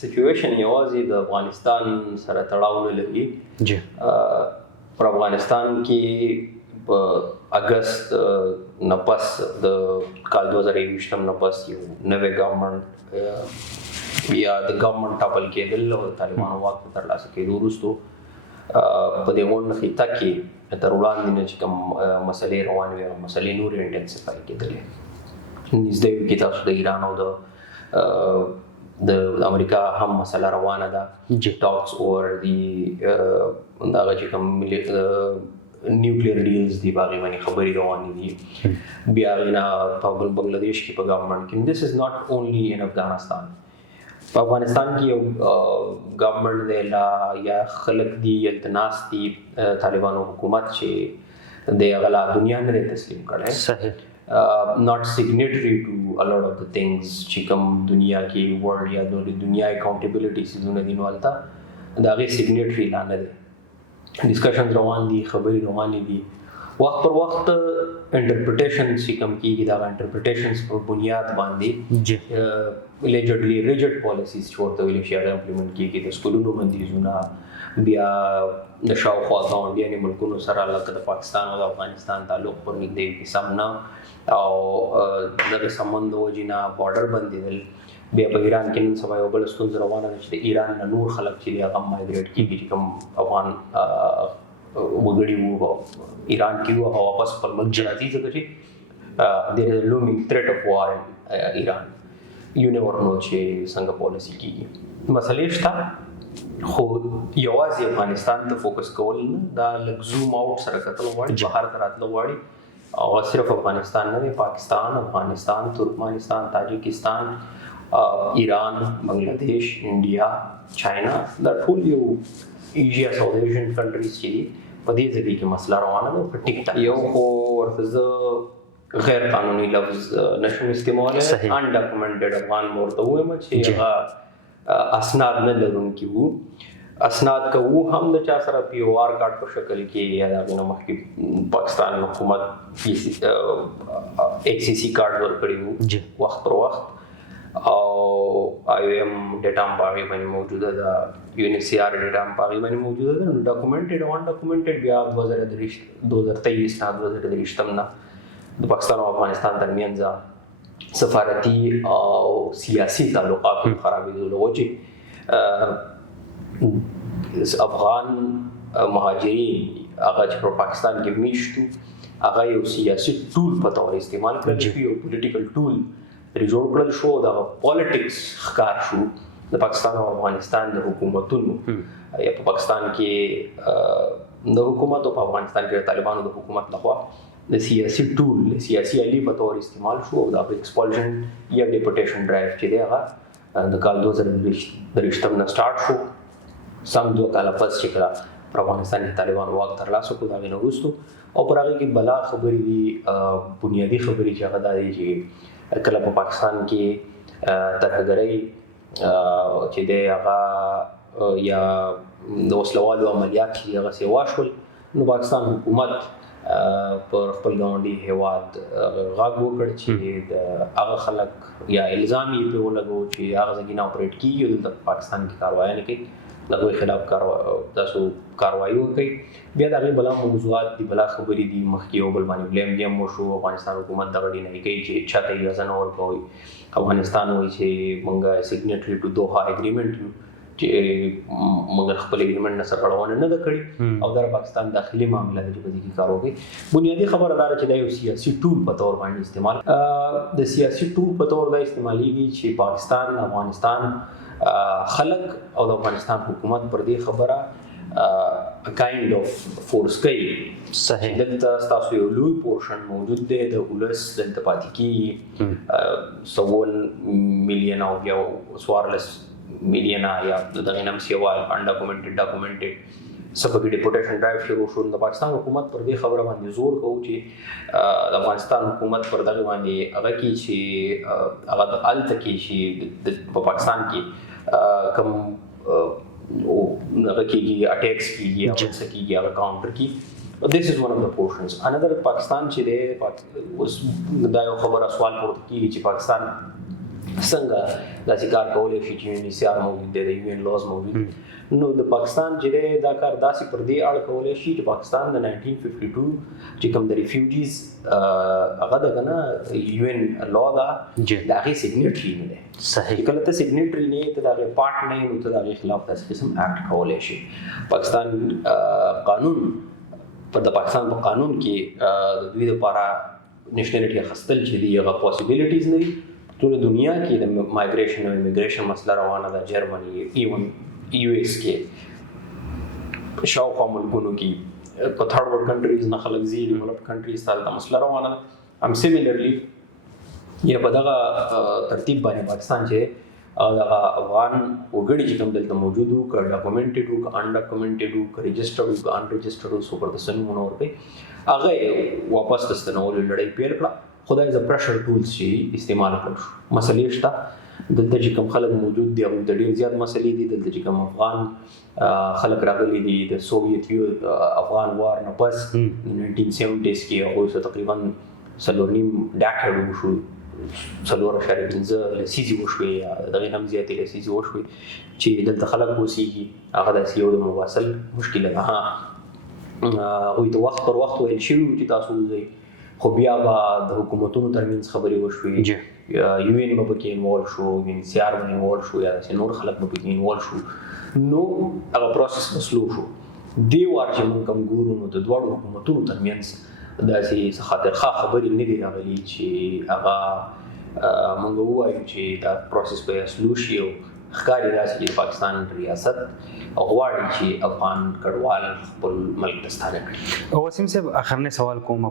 سچویشن یوازې د افغانستان سره تړاو نه لري. پر افغانستان کې په اگست نه پس د کال 2021 نه پس یو نوی ګورنمنټ یا د ګورنمنټ ټاپل کېدل او د طالبانو واک په ترلاسه کېدو وروستو په دې غونډه خطه کې تر وړاندې نه چې کوم مسلې روانې وې هغه مسلې نورې انټنسفای کېدلې. نږدې وي کې تاسو د ایران او د امریکا هم مسله روانه ده. ټاکس اوور دی دغه چې کوم نیوکلیر ډیلز دی باغې باندې خبرې روانې دي. بیا غینا په بنگلاديش کې په ګورنمنټ کې this is not only in افغانستان. په افغانستان کې یو ګورنمنټ دی یا خلک دی التناس دی طالبانو حکومت چې د غلا دنیا نه تسلیم کړي. صحیح. not signatory to a lot of the things چې کوم دنیا کې ورلد یا د دنیا اکاونټیبلټي سیزونه دي نو هلته د هغې سیګنیټري لا نه دی. ډسکشنز روان دي، خبرې روانې دي. وخت پر وخت انټرپریټیشنز چې کوم کېږي د هغه انټرپریټیشنز په بنیاد باندې لیجډلی ریجډ پالیسیز چې ورته ویلی شي هغه امپلیمنټ کېږي. د سکولونو بندیزونه، بیا د شاوخوا ګاونډیانو ملکونو سره لکه د پاکستان او د افغانستان تعلق پر نږدې قسم نه او دغه سمون د وجې نه بارډر بندېدل. بیا په ایران کې نن سبا یو بله ستونزه روانه ده چې د ایران نه نور خلک چې دي هغه مایګریټ کېږي چې کوم افغان وګړي وو ایران کې وو هغه واپس خپل ملک ته راځي ځکه چې there is a looming threat of war in ایران. یو نیور نو چې څنګه پالیسي کېږي. مسلې شته خو یوازې افغانستان ته فوکس کول نه، دا لږ زوم آوټ سره کتل غواړي، بهر ته راتلو غواړي. او صرف افغانستان نه دی، پاکستان، افغانستان، ترکمنستان، تاجکستان، ایران، بنگلادیش، انډیا، چاینا، دا ټول یو ایشیا ساوث ایشین کنټریز چې دي په دې ځای کې مسله روانه ده. په ټیک ټاک یو خو ورته زه غیر قانوني لفظ نشم استعمالولی، انډاکومنټډ افغان ورته ووایم چې هغه اسناد نه لرونکي وو. اسناد که وو هم د چا سره پی او آر کارډ په شکل کې یا د هغې نه مخکې پاکستان حکومت ایچ سی سی کارډ ورکړي وو وخت پر وخت، او آی او ایم ډیټا هم په هغې باندې موجوده ده، یو این ایچ سی آر ډیټا هم په هغې باندې موجوده ده. نو ډاکومنټډ او انډاکومنټډ بیا 2023 نه 2023 نه د پاکستان او افغانستان ترمنځ سفارتي او سیاسي تعلقات خرابېدو له وجې افغان مهاجرین هغه چې په پاکستان کې میشتو هغه یو سیاسي ټول په طور استعمال کړل شو، یو پولیټیکل ټول پرې جوړ کړل شو. دغه پالیټکس ښکار شو د پاکستان او افغانستان د حکومتونو، یا په پاکستان کې د حکومت او په افغانستان کې د طالبانو د حکومت لخوا د سیاسي ټول سیاسي الي په طور استعمال شو. او د ایکسپلژن یا ډیپوټیشن ډرایو چې دی هغه د کال 2023 نه سټارټ شو. سم 2 کاله پس چې کله پر افغانستان کې طالبانو واک ترلاسه کړو د هغې نه وروستو، او پر هغې کې بلا خبرې دي، بنیادي خبرې چې هغه دا دی چې کله په پاکستان کې ترهګرۍ چې دی هغه یا د وسلوالو عملیات چې هغه سیوا شول، نو پاکستان حکومت پر خپل ګاونډي هیواد غږ وکړ چې هغه خلک یا الزام یې پرې ولګو چې هغه ځای کې نه اپریټ کېږي او دلته پاکستان کې کاروایي نه کوي، د هغوی خلاف تاسو کاروایي وکړئ. بیا د هغې بلا موضوعات دي، بلا خبرې دي، مخکې یو بل باندې بلیم ګیم وشو. افغانستان حکومت دغه ډینای کوي چې چا ته اجازه نه ورکوئ. افغانستان وایي چې موږ سیګنیټري ټو دوحا اګریمنټ یو چې موږ خپل اګریمنټ نه سره اړونه نه ده کړې، او دا پاکستان داخلي معامله ده چې په دې کې کار وکړي. بنیادي خبره دا ده چې دا یو سیاسي ټول په طور باندې استعمال د سیاسي ټول په طور دا استعمالېږي چې پاکستان، افغانستان خلک او د افغانستان حکومت پر دې خبره کایند اف فورس کوي. صحیح. دلته ستاسو یو لوی پورشن موجود دی، د ولس دلته پاتې کېږي 100 میلیونه او بیا 14 میلیونه یا د هغې نه هم سیوا انډاکومنټډ ډاکومنټډ څه پکې ډیپوټیشن ډرایو شروع شو. د پاکستان حکومت پر دې خبره باندې زور کوو چې د افغانستان حکومت پر دغه باندې هغه کې چې هغه هلته کې چې په پاکستان کې کوم هغه کېږي اټیکس کېږي یا څه کېږي هغه کاونټر کړي. This is one of the portions. Another پاکستان چې دی اوس دا یو خبره سوال پورته کېږي چې پاکستان څنګه داسې کار کولی شي چې UNHCR موجود دی، د UN laws موجود. نو د پاکستان چې دی دا کار داسې پر دې اړ کولی شي چې پاکستان د 1952 چې کوم د ریفیوجیز هغه ده که نه UN لا ده د هغې سګنیټري نه دی. صحیح. کله ته سګنیټري نه یې، ته د هغې پارټ نه یې، نو ته د هغې خلاف داسې قسم اکټ کولی شي. پاکستان قانون د پاکستان په قانون کې د دوی دپاره نیشنلټي اخیستل چې دي هغه پاسبلیټیز نه دي. ټوله دنیا کې د مایګریشن او امیګریشن مسله روانه ده. جرمني، ایون US کې، شاوخوا ملکونو کې، په تھرډ ورلډ کنټریز نه خلک ځي، ډیولپډ کنټریز ته دا مسله روانه ده. هم سیملرلی یا په دغه ترتیب باندې پاکستان چې دغه افغان وګړي چې کوم دلته موجود وو، که ډاکومنټډ وو، که انډاکومنټډ وو، که رجسټرډ وو، که انرجسټرډ وو، څو ورته څه نومونه ورکوي، هغه یې واپس د ستنولو لړۍ پیل کړه. خدای ز پریشر ټولز چې استعمال کړل شو. مسلې شته دلته چې کوم خلک موجود دي، هغوی ته ډېر زیات مسلې دي. دلته چې کوم افغان خلک راغلي دي د سوویت افغان وار نه پس 1970s کې، هغوی څه تقریبا 4.5 ډیکیډ وشو، 4.5 لسیزې وشوې، دغې نه هم زیاتې لسیزې وشوې چې دلته خلک اوسېږي. هغه داسې یو د مواصل مشکله ده. هغوی ته وخت پر وخت ویل شوي وو چې تاسو وځئ، خو بیا به د حکومتونو ترمنځ خبرې وشوې. UN به پکې انوالو شو، UNHCR به انوالو شو، یا داسې نور خلک به پکې انوالو شو. نو هغه پروسس به سلو شو. دې وار چې موږ کوم ګورو، نو د دواړو حکومتونو ترمنځ داسې خاطرخواه خبرې نه دي راغلي چې هغه موږ ووایو چې دا پروسس به سلو شي. او ښکاري داسې چې پاکستان ریاست غواړي چې افغان کډوال خپل ملک ته ستانه کړي. وسیم صاحب، اخرنی سوال کوم.